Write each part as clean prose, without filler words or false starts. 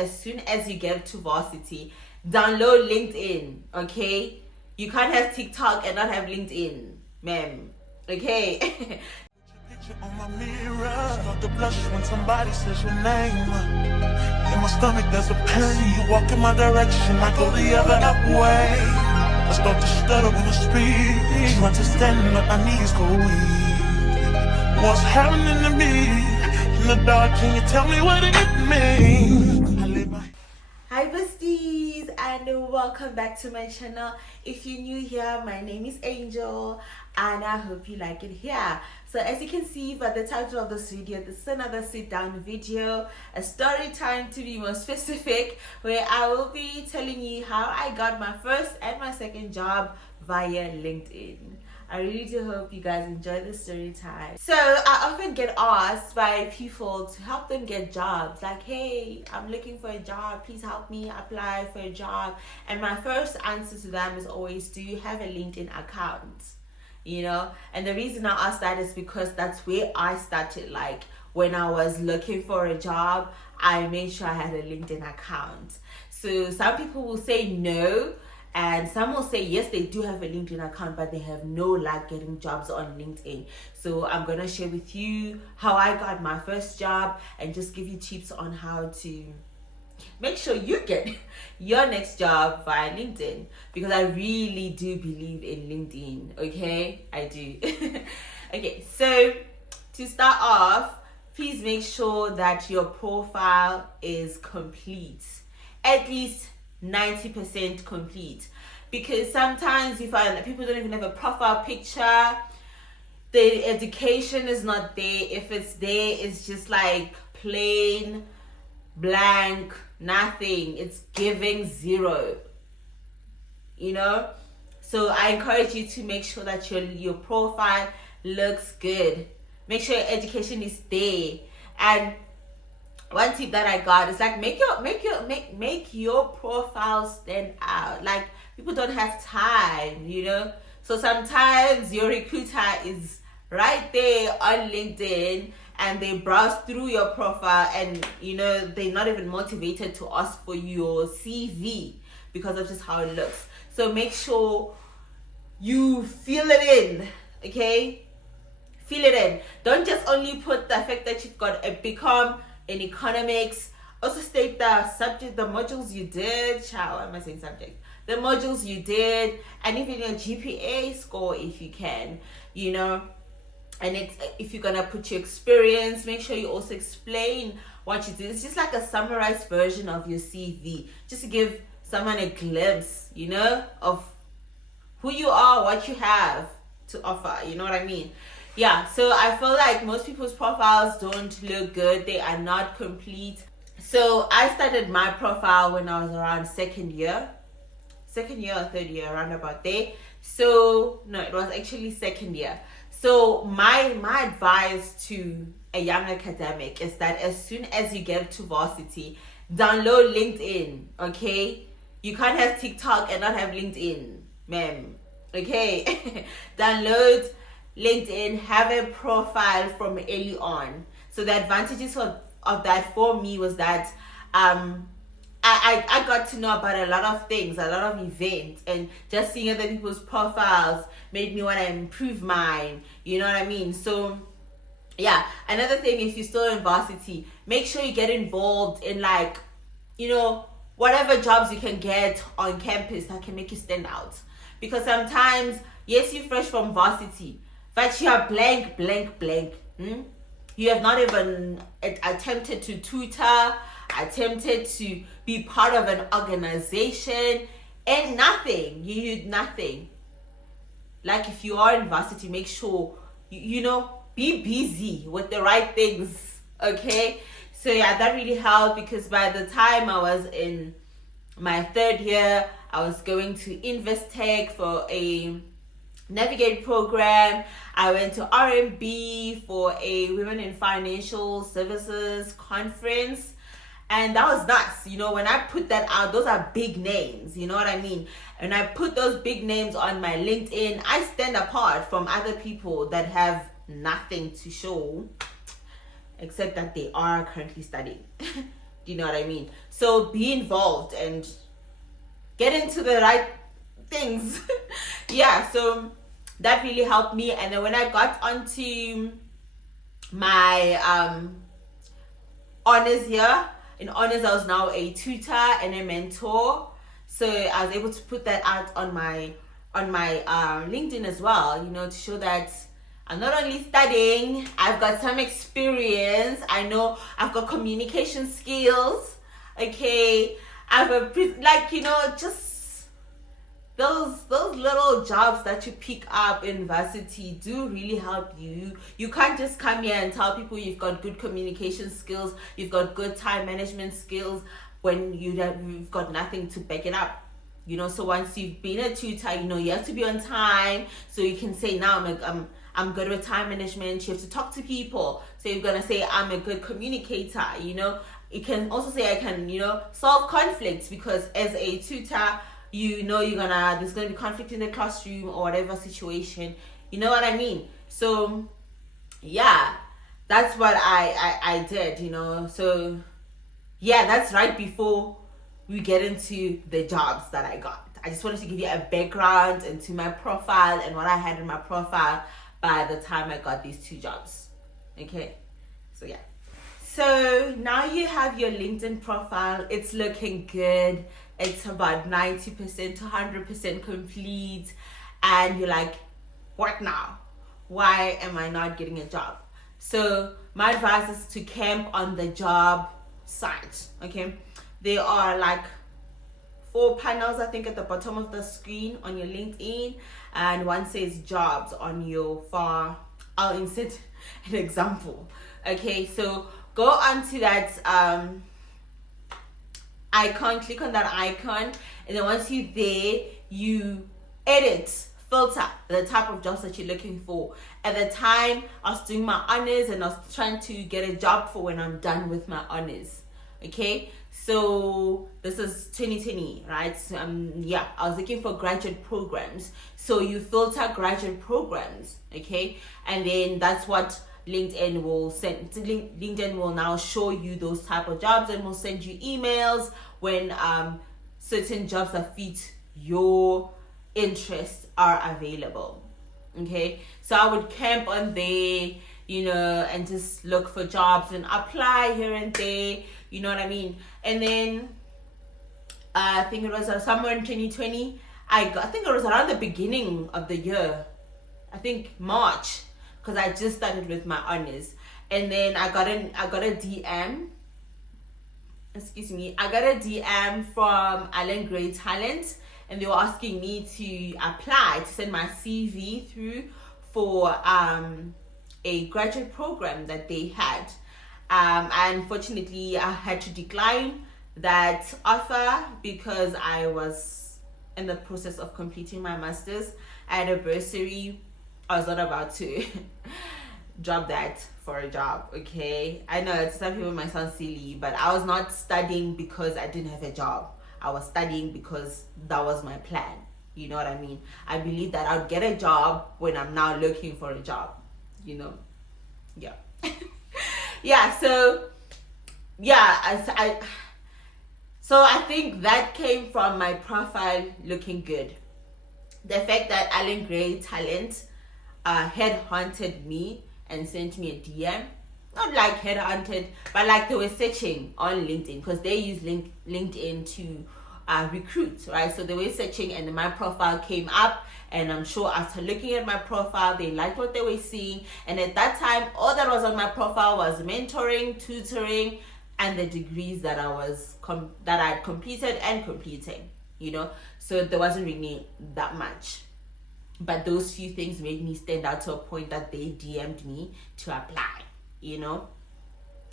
as soon as you get to varsity, download LinkedIn, okay? You can't have TikTok and not have LinkedIn, ma'am, okay? Picture on my mirror, start to blush when somebody says your name. In my stomach there's a pain. You walk in my direction, I go the other way. I start to stutter when I speak, trying to stand but my knees go weak. What's happening to me? In the dark, can you tell me what it means? I lay my Hi besties, and welcome back to my channel. If you're new here, my name is Angel and I hope you like it here. So as you can see by the title of this video, this is another sit down video, a story time to be more specific, where I will be telling you how I got my first and my second job via LinkedIn. I really do hope you guys enjoy the story time. So I often get asked by people to help them get jobs. Like, hey, I'm looking for a job. Please help me apply for a job. And my first answer to them is always, do you have a LinkedIn account? You know, and the reason I ask that is because that's where I started. Like when I was looking for a job, I made sure I had a LinkedIn account. So some people will say no, and some will say yes, they do have a LinkedIn account, but they have no luck getting jobs on LinkedIn. So I'm gonna share with you how I got my first job and just give you tips on how to make sure you get your next job via LinkedIn, because I really do believe in LinkedIn. Okay, I do. Okay, so to start off, please make sure that your profile is complete, at least 90% complete, because sometimes you find that people don't even have a profile picture, the education is not there. If it's there, it's just like plain blank, nothing. It's giving zero, you know. So I encourage you to make sure that your profile looks good. Make sure your education is there. And one tip that I got is like make your profile stand out. Like people don't have time, you know. So sometimes your recruiter is right there on LinkedIn and they browse through your profile, and you know they're not even motivated to ask for your CV because of just how it looks. So make sure you fill it in, okay? Fill it in. Don't just only put the fact that you've got a BCom in economics. Also state the subject, the modules you did. Why am I saying subject? The modules you did, and even your GPA score if you can, you know. And if you're gonna put your experience, make sure you also explain what you did. It's just like a summarized version of your CV, just to give someone a glimpse, you know, of who you are, what you have to offer. You know what I mean? Yeah, so I feel like most people's profiles don't look good. They are not complete. So I started my profile when I was around second year or third year, around about there. So no, it was actually second year. So my advice to a young academic is that as soon as you get to varsity, download LinkedIn, okay? You can't have TikTok and not have LinkedIn, ma'am, okay? Download LinkedIn, have a profile from early on. So the advantages of that for me was that I got to know about a lot of things, a lot of events, and just seeing other people's profiles made me want to improve mine, you know what I mean? So yeah, another thing, if you're still in varsity, make sure you get involved in, like, you know, whatever jobs you can get on campus that can make you stand out. Because sometimes, yes, you're fresh from varsity, but you are blank. You have not even attempted to tutor, attempted to be part of an organization, and nothing. You did nothing. Like if you are in varsity, make sure you know, be busy with the right things, okay? So yeah, that really helped, because by the time I was in my third year, I was going to Investec for a Navigate program. I went to RMB for a Women in Financial Services conference, and that was nuts. You know, when I put that out, those are big names, you know what I mean? And I put those big names on my LinkedIn, I stand apart from other people that have nothing to show except that they are currently studying. Do you know what I mean? So be involved and get into the right things. Yeah, so that really helped me. And then when I got onto my honors here, in honors I was now a tutor and a mentor. So I was able to put that out on my LinkedIn as well, you know, to show that I'm not only studying, I've got some experience. I know I've got communication skills. Okay, I've like, you know, just those little jobs that you pick up in university do really help you. You can't just come here and tell people you've got good communication skills, you've got good time management skills, when you've got nothing to back it up. You know, so once you've been a tutor, you know, you have to be on time. So you can say, now I'm good with time management. You have to talk to people. So you're gonna say, I'm a good communicator. You know, you can also say, I can, you know, solve conflicts, because as a tutor, you know, there's gonna be conflict in the classroom or whatever situation. You know what I mean? So yeah, that's what I did, you know. So yeah, that's right before we get into the jobs that I got. I just wanted to give you a background into my profile and what I had in my profile by the time I got these 2 jobs. Okay, so yeah. So now you have your LinkedIn profile. It's looking good. It's about 90% to 100% complete. And you're like, what now? Why am I not getting a job? So my advice is to camp on the job site. Okay, there are like 4 panels, I think, at the bottom of the screen on your LinkedIn, and one says jobs on your far. I'll insert an example. Okay, so go onto that icon, click on that icon, and then once you're there, you filter the type of jobs that you're looking for. At the time, I was doing my honors and I was trying to get a job for when I'm done with my honors. Okay, so this is 2020, right? So, yeah, I was looking for graduate programs. So you filter graduate programs, okay? And then that's what LinkedIn will send. LinkedIn will now show you those type of jobs and will send you emails when certain jobs that fit your interests are available. Okay, so I would camp on there, you know, and just look for jobs and apply here and there, you know what I mean? And then I think it was somewhere in 2020, I think it was around the beginning of the year, I think March, because I just started with my honors. And then I got a DM from Alan Gray Talent, and they were asking me to apply, to send my CV through for a graduate program that they had. Unfortunately, I had to decline that offer because I was in the process of completing my master's. I had a bursary. I was not about to drop that for a job, okay? I know some people might sound silly, but I was not studying because I didn't have a job. I was studying because that was my plan. You know what I mean? I believe that I'll get a job when I'm now looking for a job, you know? Yeah. Yeah, so yeah, so I think that came from my profile looking good. The fact that Alan Gray Talent headhunted me and sent me a DM, not like headhunted, but like they were searching on LinkedIn, because they use LinkedIn to recruit, right? So they were searching and my profile came up, and I'm sure after looking at my profile, they liked what they were seeing. And at that time, all that was on my profile was mentoring, tutoring, and the degrees that that I had completed and completing, you know? So there wasn't really that much. But those few things made me stand out to a point that they DM'd me to apply, you know?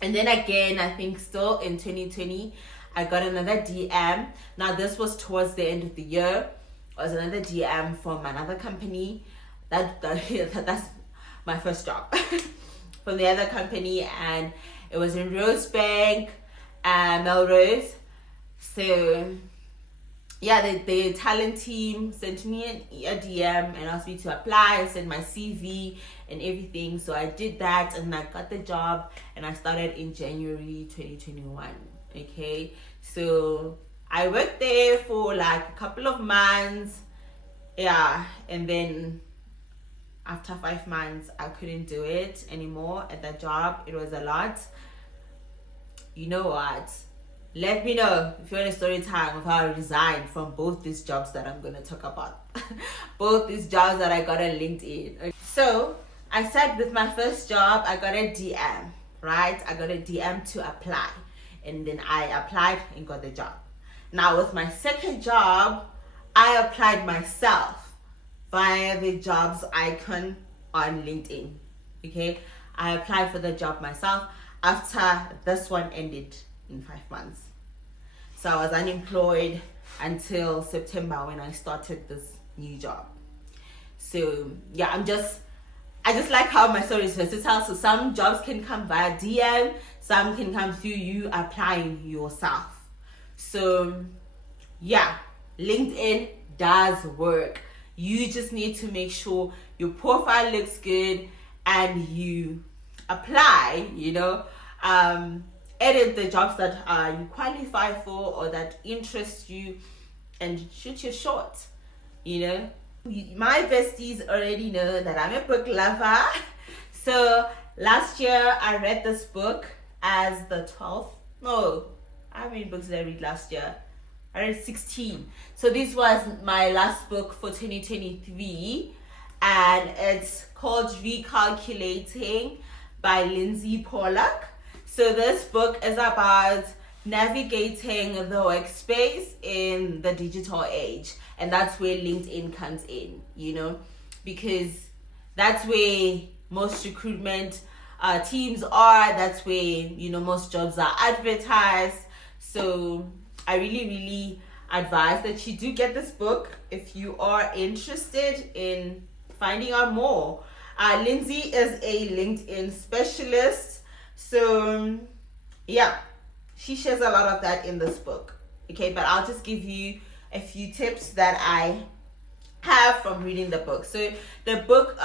And then again, I think still in 2020, I got another DM. Now this was towards the end of the year. It was another DM from another company. That's my first job from the other company, and it was in Rosebank, Melrose. So yeah, the talent team sent me a DM and asked me to apply and send my CV and everything. So I did that and I got the job, and I started in January 2021. Okay, so I worked there for like a couple of months, yeah, and then after 5 months I couldn't do it anymore at that job. It was a lot. You know what, let me know if you want a story time of how I resigned from both these jobs that I'm going to talk about. Both these jobs that I got on LinkedIn. Okay. So I said with my first job I got a DM, right? I got a DM to apply, and then I applied and got the job. Now with my second job, I applied myself via the jobs icon on LinkedIn. Okay, I applied for the job myself after this one ended in 5 months. So I was unemployed until September when I started this new job. So yeah, I just like how my story is versatile. So some jobs can come via DM, some can come through you applying yourself. So yeah, LinkedIn does work. You just need to make sure your profile looks good and you apply, edit the jobs that you qualify for or that interest you, and shoot your shot. My besties already know that I'm a book lover. So last year I read this book as the 12th. No, how many books did I read last year? I read 16. So this was my last book for 2023, and it's called Recalculating by Lindsey Pollak. So this book is about navigating the workspace in the digital age, and that's where LinkedIn comes in, because that's where most recruitment teams are. That's where most jobs are advertised. So I really advise that you do get this book if you are interested in finding out more. Lindsey is a LinkedIn specialist, so yeah, she shares a lot of that in this book. Okay, but I'll just give you a few tips that I have from reading the book. So the book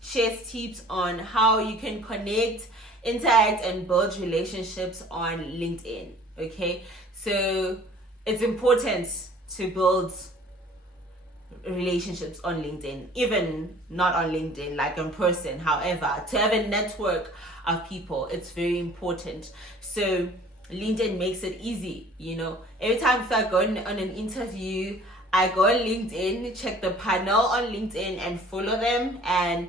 shares tips on how you can connect, interact, and build relationships on LinkedIn. Okay, so it's important to build relationships on LinkedIn, even not on LinkedIn, like in person. However, to have a network of people, it's very important. So LinkedIn makes it easy. Every time if I go on an interview, I go on LinkedIn, check the panel on LinkedIn and follow them, and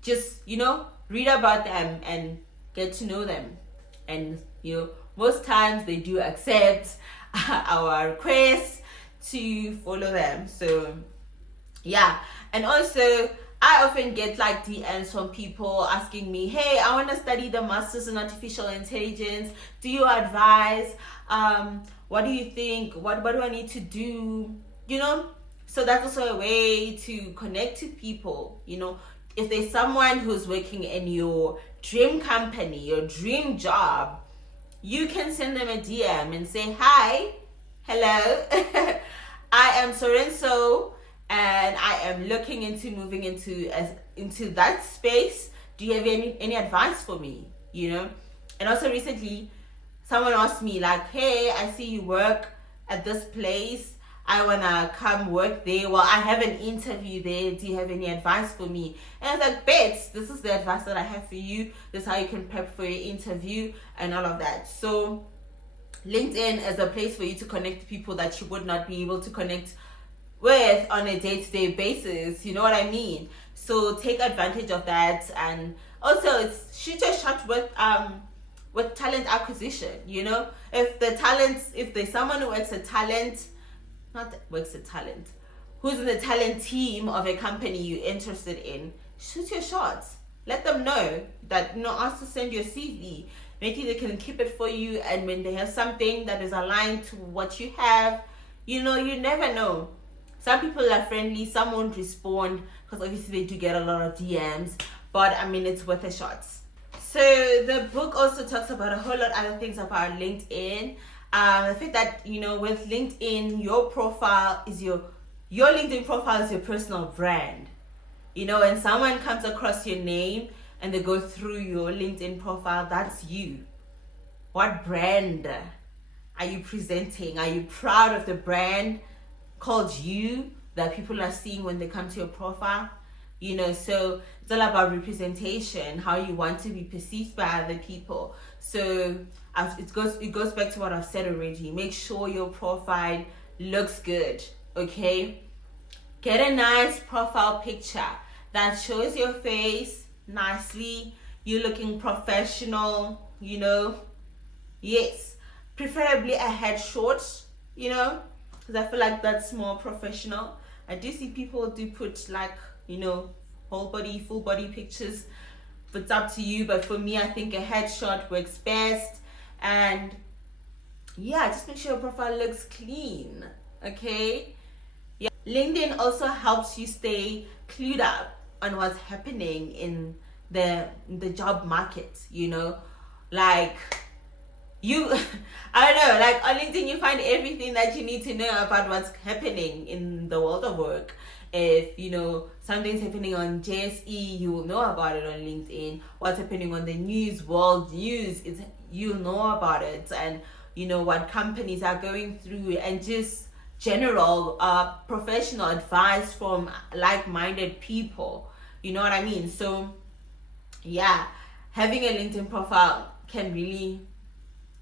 just read about them and get to know them. And most times they do accept our requests to follow them. So yeah, and also I often get like DMs from people asking me, hey, I want to study the Masters in Artificial Intelligence. Do you advise? What do you think? What do I need to do? So that's also a way to connect to people. If there's someone who's working in your dream company, your dream job, you can send them a DM and say, hi, hello, I am so-and-so, and I am looking into moving into that space. Do you have any advice for me? And also recently someone asked me like, hey, I see you work at this place, I wanna come work there. Well, I have an interview there. Do you have any advice for me? And I was like, bet, this is the advice that I have for you. This is how you can prep for your interview and all of that. So LinkedIn is a place for you to connect to people that you would not be able to connect with on a day-to-day basis. You know what I mean? So take advantage of that. And also it's shoot your shot with talent acquisition. If there's someone who works at talent, who's in the talent team of a company you're interested in, shoot your shots. Let them know that ask to send your CV. Maybe they can keep it for you, and when they have something that is aligned to what you have, you never know. Some people are friendly, some won't respond because obviously they do get a lot of DMs, but it's worth a shot. So the book also talks about a whole lot of other things about LinkedIn. I think that with LinkedIn, your profile is your LinkedIn profile is your personal brand. When someone comes across your name and they go through your LinkedIn profile, that's you. What brand Are you presenting? Are you proud of the brand called you that people are seeing when they come to your profile? You know, so it's all about representation, how you want to be perceived by other people. So it goes back to what I've said already. Make sure your profile looks good, okay? Get a nice profile picture that shows your face nicely. You're looking professional, you know. Yes, preferably a headshot, you know, because I feel like that's more professional. I do see people do put like, you know, whole body, full body pictures. But it's up to you. But for me, I think a headshot works best. And yeah, just make sure your profile looks clean, okay? Yeah. LinkedIn also helps you stay clued up on what's happening in the job market, you know, like you I don't know, like on LinkedIn you find everything that you need to know about what's happening in the world of work. If you know something's happening on JSE, you will know about it on LinkedIn. What's happening on the news, world news, you'll know about it. And you know what companies are going through, and just general professional advice from like-minded people, you know what I mean? So yeah, having a LinkedIn profile can really,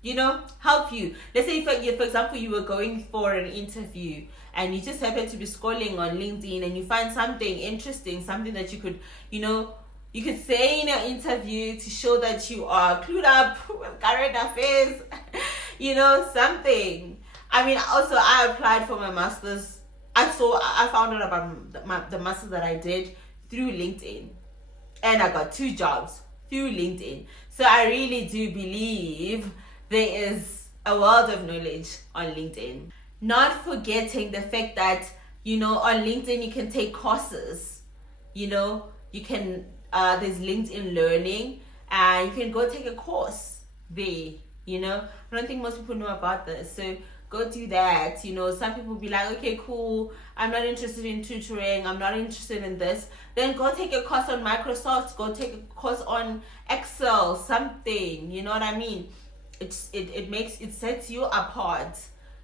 you know, help you. Let's say for example you were going for an interview and you just happen to be scrolling on LinkedIn and you find something interesting, something that you could, you know, you could say in an interview to show that you are clued up with current affairs, you know, something. I mean, also I applied for my master's. I found out about the master's that I did through LinkedIn, and I got 2 jobs through LinkedIn. So I really do believe there is a world of knowledge on LinkedIn. Not forgetting the fact that, you know, on LinkedIn you can take courses, you know, you can there's LinkedIn Learning, and you can go take a course there, you know. I don't think most people know about this, so go do that. You know, some people be like, okay, cool, I'm not interested in tutoring, I'm not interested in this. Then go take a course on Microsoft, go take a course on Excel, something, you know what I mean? It sets you apart,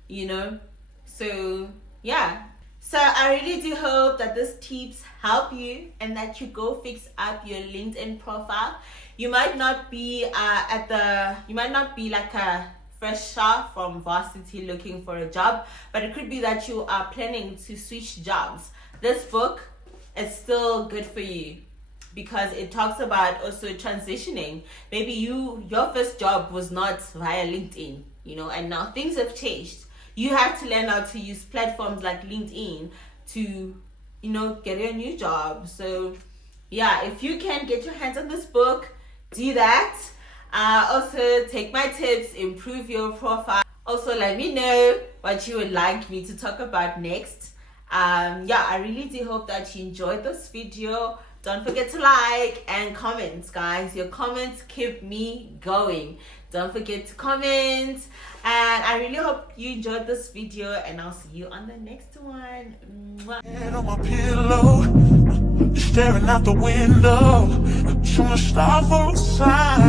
you know. So yeah, so I really do hope that these tips help you and that you go fix up your LinkedIn profile. You might not be you might not be like a fresher from varsity looking for a job, but it could be that you are planning to switch jobs. This book is still good for you because it talks about also transitioning. Maybe your first job was not via LinkedIn, you know, and now things have changed. You have to learn how to use platforms like LinkedIn to, you know, get a new job. So yeah, if you can get your hands on this book, do that. Also take my tips, improve your profile. Also let me know what you would like me to talk about next. Yeah, I really do hope that you enjoyed this video. Don't forget to like and comment, guys. Your comments keep me going. Don't forget to comment. And I really hope you enjoyed this video, and I'll see you on the next one. Mwah. Head on my pillow, staring out the window, trying to stop for a sign.